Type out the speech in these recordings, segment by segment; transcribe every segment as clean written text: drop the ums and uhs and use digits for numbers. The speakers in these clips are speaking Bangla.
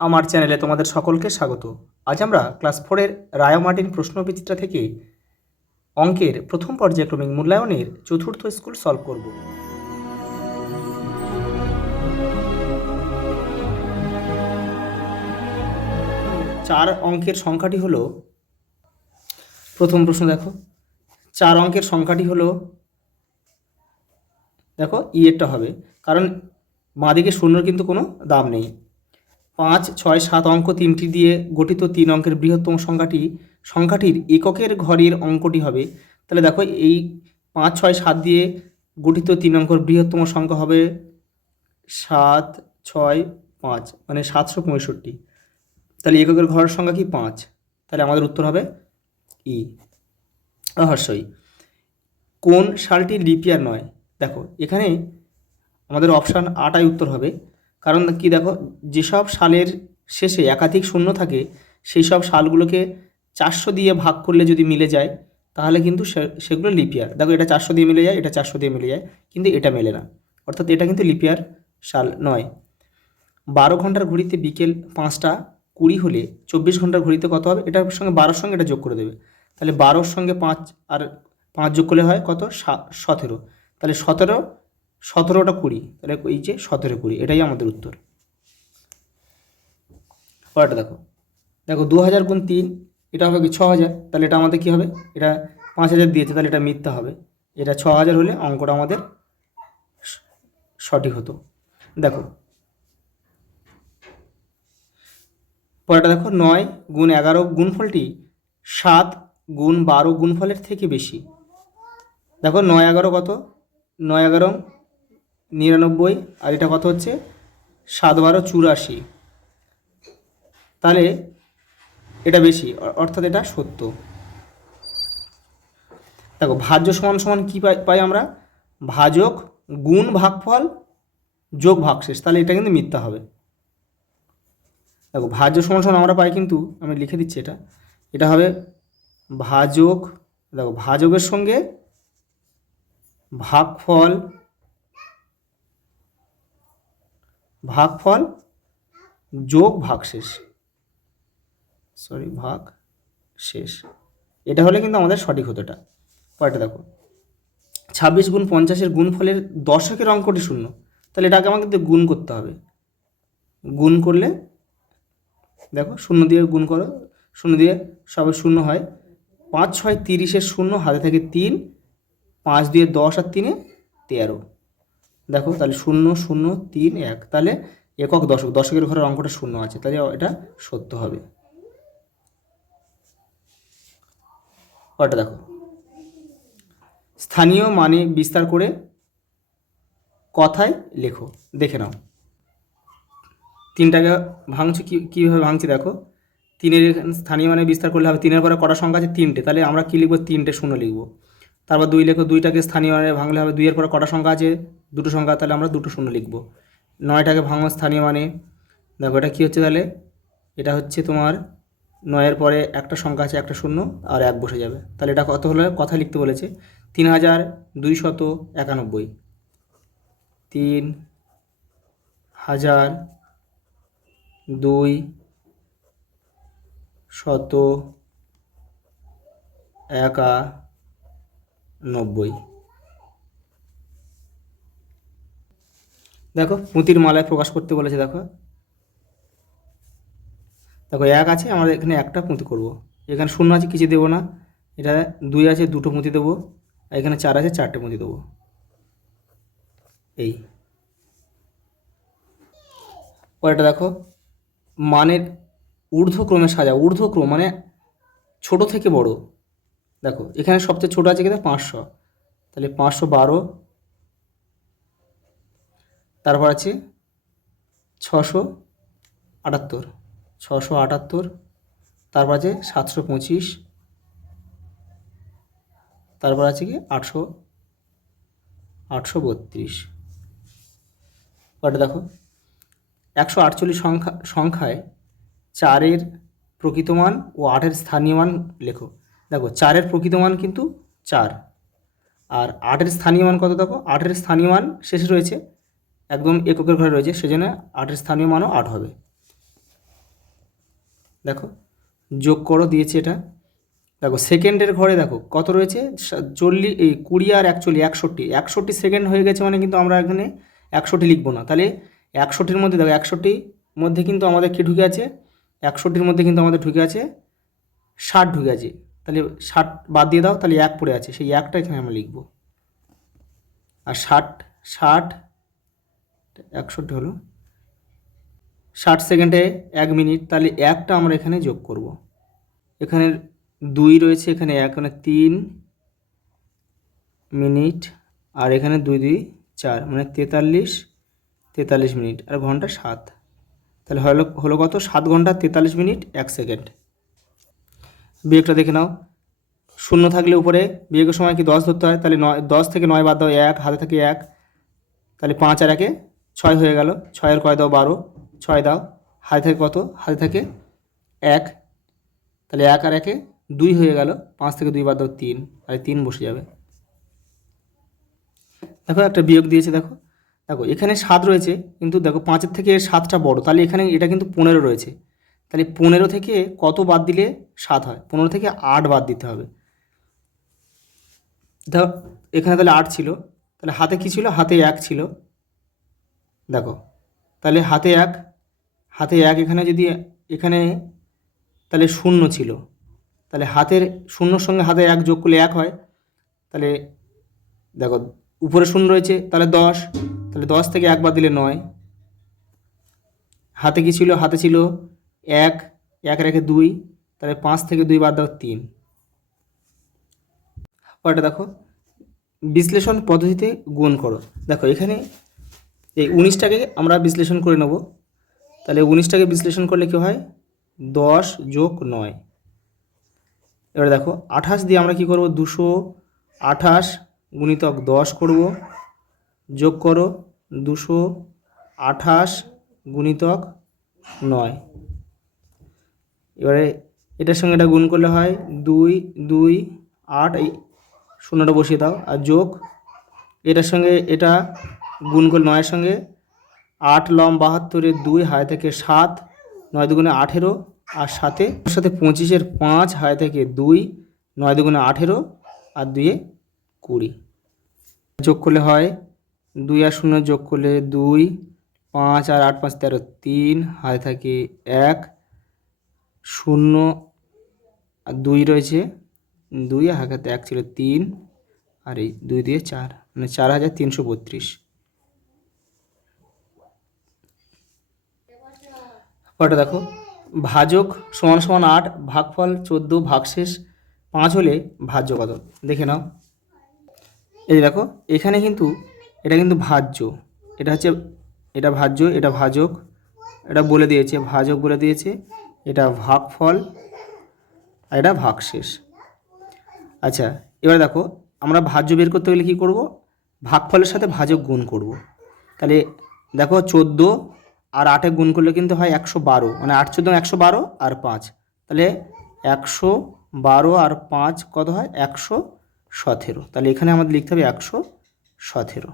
আমার চ্যানেলে তোমাদের সকলকে স্বাগত। আজ আমরা ক্লাস 4-এর রায় মার্টিন প্রশ্নবিচিত্রা থেকে অঙ্কের প্রথম পর্যায়ক্রমিক মূল্যায়নের চতুর্থ স্কুল সলভ করব। চার অঙ্কের সংখ্যাটি হলো, প্রথম প্রশ্ন দেখো, 4 অঙ্কের সংখ্যাটি হলো, দেখো এরটা হবে, কারণ বাঁদিকে শূন্যর কিন্তু কোনো দাম নেই। 5, 6, 7 অঙ্ক তিনটি দিয়ে গঠিত 3 অঙ্কের বৃহত্তম সংখ্যাটির এককের ঘরের অঙ্কটি হবে। তাহলে দেখো এই 5, 6, 7 দিয়ে গঠিত 3 অঙ্কের বৃহত্তম সংখ্যা হবে 7, 6, 5, মানে 765। তাহলে এককের ঘরের সংখ্যা কি 5, তাহলে আমাদের উত্তর হবে ই। অবশ্যই কোন সালটি লিপিয়ার নয়? দেখো এখানে আমাদের অপশান আটাই উত্তর হবে, কারণ কি দেখো, যেসব সালের শেষে একাধিক শূন্য থাকে সেই সব সালগুলোকে 400 দিয়ে ভাগ করলে যদি মিলে যায় তাহলে কিন্তু সেগুলো লিপিয়ার। দেখো এটা 400 দিয়ে মিলে যায়, এটা 400 দিয়ে মিলে যায়, কিন্তু এটা মেলে না, অর্থাৎ এটা কিন্তু লিপিয়ার সাল নয়। 12 ঘন্টার ঘড়িতে বিকেল 5টা 20 হলে 24 ঘন্টার ঘড়িতে কত হবে? এটার সঙ্গে 12-র সঙ্গে এটা যোগ করে দেবে। তাহলে 12-র সঙ্গে 5 আর 5 যোগ করলে হয় কত? 17। তাহলে 17টা 20, তাহলে এই যে 17, 20, এটাই আমাদের উত্তর। পরেরটা দেখো, 2000 গুণ 3, এটা হবে কি 6000, তাহলে এটা আমাদের কী হবে? এটা 5000 দিয়েছে, তাহলে এটা মিথ্যা হবে। এটা 6000 হলে অঙ্কটা আমাদের সঠিক হতো। দেখো পরেরটা দেখো, 9 গুণ 11 গুণফলটি 7 গুণ 12 গুণফলের থেকে বেশি। দেখো 9, 11 কত? 9, 11 99, আর এটা কত হচ্ছে? 7, 12 84, তাহলে এটা বেশি, অর্থাৎ এটা সত্য। দেখো ভাজ্য সমান সমান কী পাই আমরা? ভাজক গুণ ভাগফল যোগ ভাগশেষ, তাহলে এটা কিন্তু মিথ্যা হবে। দেখো ভাজ্য সমান সমান আমরা পাই, কিন্তু আমি লিখে দিচ্ছি এটা হবে ভাজক, দেখো ভাজকের সঙ্গে ভাগফল যোগ ভাগশেষ, ভাগশেষ, এটা হলে কিন্তু আমাদের সঠিক হতো এটা। পরেরটা দেখো, 26 গুণ 50-এর গুণফলের দশকের অঙ্কটি শূন্য, তাহলে এটাকে আমাকে গুণ করতে হবে। গুণ করলে দেখো 0 দিয়ে গুণ করো, 0 দিয়ে সবে 0 হয়। 5, 6, 30-এর 0 হাতে থাকে 3, 5 দিয়ে 10 আর 3-এ 13। দেখো তাহলে 0, 0, 3, 1, তাহলে একক দশকের ঘরের অঙ্কটা 0 আছে, তাহলে এটা সত্য হবে। ওটা দেখো, স্থানীয় মানে বিস্তার করে কথায় লেখো। দেখে নাও, 3টাকে ভাঙছি, কীভাবে ভাঙছি দেখো। 3-এর স্থানীয় মানে বিস্তার করলে হবে, 3-এর পরে কটা সংখ্যা আছে? 3টে, তাহলে আমরা কী লিখবো? 3টে 0 লিখবো। তারপর 2 লেখো, 2টাকে স্থানীয় মানে ভাঙলে হবে, 2-এর পরে কটা সংখ্যা আছে? 2টো সংখ্যা, তাহলে আমরা 2টো 0 লিখবো। 9টাকে ভাঙো স্থানীয় মানে, দেখো এটা কী হচ্ছে? তাহলে এটা হচ্ছে তোমার 9-এর পরে একটা সংখ্যা আছে, একটা 0 আর 1 বসে যাবে, তাহলে এটা কত হলো? কথা লিখতে বলেছে 3291, 3291। দেখো পুঁতির মালায় প্রকাশ করতে বলেছে। দেখো 1 আছে, আমরা এখানে একটা পুঁতি করব। এখানে 0 আছে, কিছু দেবো না। এটা 2 আছে, 2টো পুঁতি দেবো। এখানে 4 আছে, 4টে পুঁতি দেবো। এই পরেরটা দেখো, মানের ঊর্ধ্বক্রমে সাজা। ঊর্ধ্বক্রম মানে ছোট থেকে বড়। দেখো এখানে সবচেয়ে ছোট আছে কিন্তু 500, তাহলে 512। তারপর আছে 678, তারপর আছে 725, তারপর আছে কি 832। পরে দেখো 148 সংখ্যায় 4-এর প্রকৃত মান ও 8-এর স্থানীয় মান লেখো। দেখো 4-এর প্রকৃত মান কিন্তু 4, আর 8-এর স্থানীয় মান কত? দেখো 8-এর স্থানীয় মান শেষে রয়েছে, একদম এককের ঘরে রয়েছে, সেজন্য 8-এর স্থানীয় মানও 8 হবে। দেখো যোগ করো দিয়েছে এটা। দেখো সেকেন্ডের ঘরে দেখো কত রয়েছে, 20 আর 41, 61 সেকেন্ড হয়ে গেছে, মানে কিন্তু আমরা এখানে 61 লিখবো না। তাহলে 61-র মধ্যে দেখো 61 মধ্যে কিন্তু আমাদের কি ঢুকে আছে, 61-র মধ্যে কিন্তু আমাদের ঢুকে আছে 60 ঢুকে আছে। তাহলে 60 বাদ দিয়ে দাও, তাহলে 1 পড়ে আছে, সেই 1টা এখানে আমরা লিখবো। আর 60 61 হলো 60 সেকেন্ডে 1 মিনিট, তাহলে 1টা আমরা এখানে যোগ করব। এখানে 2 রয়েছে, এখানে 1, মানে 3 মিনিট, আর এখানে 2 2 4, মানে 43 মিনিট, আর ঘন্টা 7। তাহলে হলো কত, 7 ঘন্টা 43 মিনিট 1 সেকেন্ড। বিয়োগটা দেখে নাও, শূন্য থাকলে উপরে বিয়োগের সময় কি 10 ধরতে হয়, তাহলে 10 থেকে 9 বাদ দাও, 1 হাতে থাকে 1, তাহলে 5 আর 1 6 হয়ে গেল, 6-এর কয় দাও 12, 6 দাও, হাতে থাকে কত, হাতে থাকে 1, তাহলে 1 আর 1 2 হয়ে গেল, 5 থেকে 2 বাদ দাও 3, তাহলে 3 বসে যাবে। দেখো একটা বিয়োগ দিয়েছে, দেখো দেখো এখানে 7 রয়েছে, কিন্তু দেখো 5-এর থেকে 7টা বড়, তাহলে এখানে এটা কিন্তু 15 রয়েছে। তাহলে 15 থেকে কত বাদ দিলে 7 হয়, 15 থেকে 8 বাদ দিতে হবে। দেখো এখানে তাহলে 8 ছিল, তাহলে হাতে কি ছিল, হাতে 1 ছিল। দেখো তাহলে হাতে 1 এখানে যদি এখানে তাহলে 0 ছিল, তাহলে হাতের 0-র সঙ্গে হাতে 1 যোগ করলে 1 হয়। তাহলে দেখো উপরে 0 রয়েছে, তাহলে 10, তাহলে 10 থেকে 1 বাদ দিলে 9। হাতে কি ছিল, হাতে ছিল 1, 1 রেখে 2, তাহলে 5 থেকে 2 বাদ দাও 3। পরেরটা দেখো, বিশ্লেষণ পদ্ধতিতে গুণ করো। দেখো এখানে এই 19টাকে আমরা বিশ্লেষণ করে নেব। তাহলে 19টাকে বিশ্লেষণ করলে কী হয়, 10 যোগ 9। এবারে দেখো 28 দিয়ে আমরা কি করব, 228 গুণিতক 10 করব, যোগ করো 228 গুণিতক 9। এবারে এটার সঙ্গে এটা গুণ করলে হয় 2 2 8, এই 0টা বসিয়ে দাও, আর যোগ এটার সঙ্গে এটা গুণ করলে 9-এর সঙ্গে 8 লম 72-এর 2, হায় থেকে 7, 9 দুগুণে 18, আর সাথে 25-এর 5, হায় থেকে 2, 9 দুগুণে 18, আর 2-এ 20। যোগ করলে হয় 2 আর 0 যোগ করলে 2, 5 আর 8 5 13, 3, হায় থাকে 1, 0 আর 2 রয়েছে, 2 আর হাতে 1 ছিল 3, আর এই 2 দিয়ে 4, মানে 4332। পরটা দেখো, ভাজক সমান সমান 8, ভাগফল 14, ভাগশেষ 5 হলে ভাজ্য কত, দেখে নাও। এই দেখো এখানে কিন্তু এটা কিন্তু ভাজ্য, এটা হচ্ছে এটা ভাজ্য, এটা ভাজক, এটা বলে দিয়েছে ভাজক বলে দিয়েছে, এটা ভাগফল, আর এটা ভাগশেষ। আচ্ছা এবার দেখো আমরা ভাজ্য বের করতে গেলে কী করব, ভাগফলের সাথে ভাজক গুণ করব। তাহলে দেখো 14 আর 8-এ গুণ করলে কিন্তু হয় 112, মানে 8 14 112 আর 5, তাহলে 112 আর 5 কত হয়, 117। তাহলে এখানে আমাদের লিখতে হবে 117,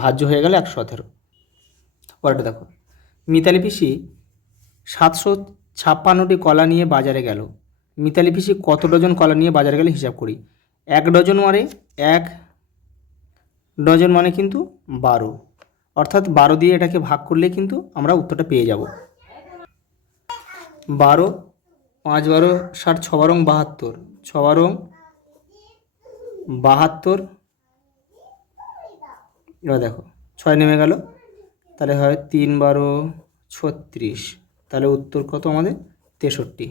ভাজ্য হয়ে গেলে 117। পরেরটা দেখো, মিতালি পিসি 756টি কলা নিয়ে বাজারে গেল। মিতালি পিসি কত ডজন কলা নিয়ে বাজারে গেলে হিসাব করি। 1 ডজন মানে 1 ডজন মানে কিন্তু 12, অর্থাৎ 12 দিয়ে এটাকে ভাগ করলে কিন্তু আমরা উত্তরটা পেয়ে যাব। 12, 5 12 60, 6 12 72, 6 12 72। এবার দেখো 6 নেমে গেল, তাহলে হয় 3 12 36, তাহলে উত্তর কত আমাদের 63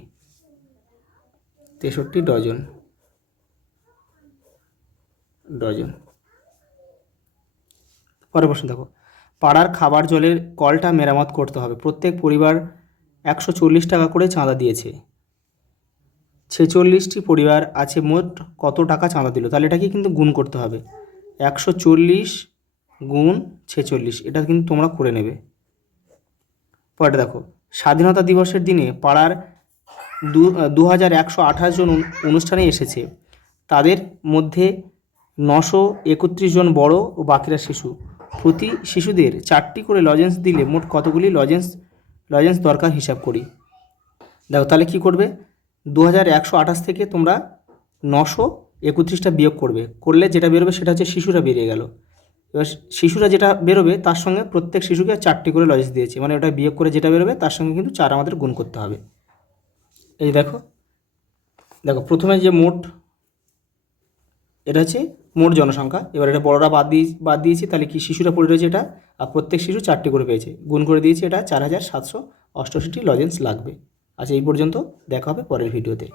ডজন। পরের প্রশ্ন দেখো, পাড়ার খাবার জলের কলটা মেরামত করতে হবে, প্রত্যেক পরিবার 140 টাকা করে চাঁদা দিয়েছে, 46টি পরিবার আছে, মোট কত টাকা চাঁদা দিল। তাহলে এটাকে কিন্তু গুণ করতে হবে, 140 গুণ 46, এটা কিন্তু তোমরা করে নেবে। পরেরটা দেখো, স্বাধীনতা দিবসের দিনে পাড়ার 2128 জন অনুষ্ঠানে এসেছে, তাদের মধ্যে 931 জন বড় ও বাকিরা শিশু। প্রতি শিশুদের 4টি করে লজেন্স দিলে মোট কতগুলি লজেন্স দরকার হিসাব করি। দেখো তাহলে কী করবে, 2128 থেকে তোমরা 931টা বিয়োগ করবে, করলে যেটা বেরোবে সেটা হচ্ছে শিশুরা বেরিয়ে গেল। এবার শিশুরা যেটা বেরোবে তার সঙ্গে প্রত্যেক শিশুকে 4টি করে লজেন্স দিয়েছে, মানে ওটা বিয়োগ করে যেটা বেরোবে তার সঙ্গে কিন্তু 4 আমাদের গুণ করতে হবে। এই দেখো দেখো প্রথমে যে মোট, এটা হচ্ছে মোট জনসংখ্যা। এবার এটা বড়রা বাদ দিয়েছি, তাহলে কি শিশুরা পড়ে রয়েছে এটা, আর প্রত্যেক শিশু 4টি করে পেয়েছে, গুণ করে দিয়েছি, এটা 4788টি লজেন্স লাগবে। আচ্ছা এই পর্যন্ত, দেখা হবে পরের ভিডিওতে।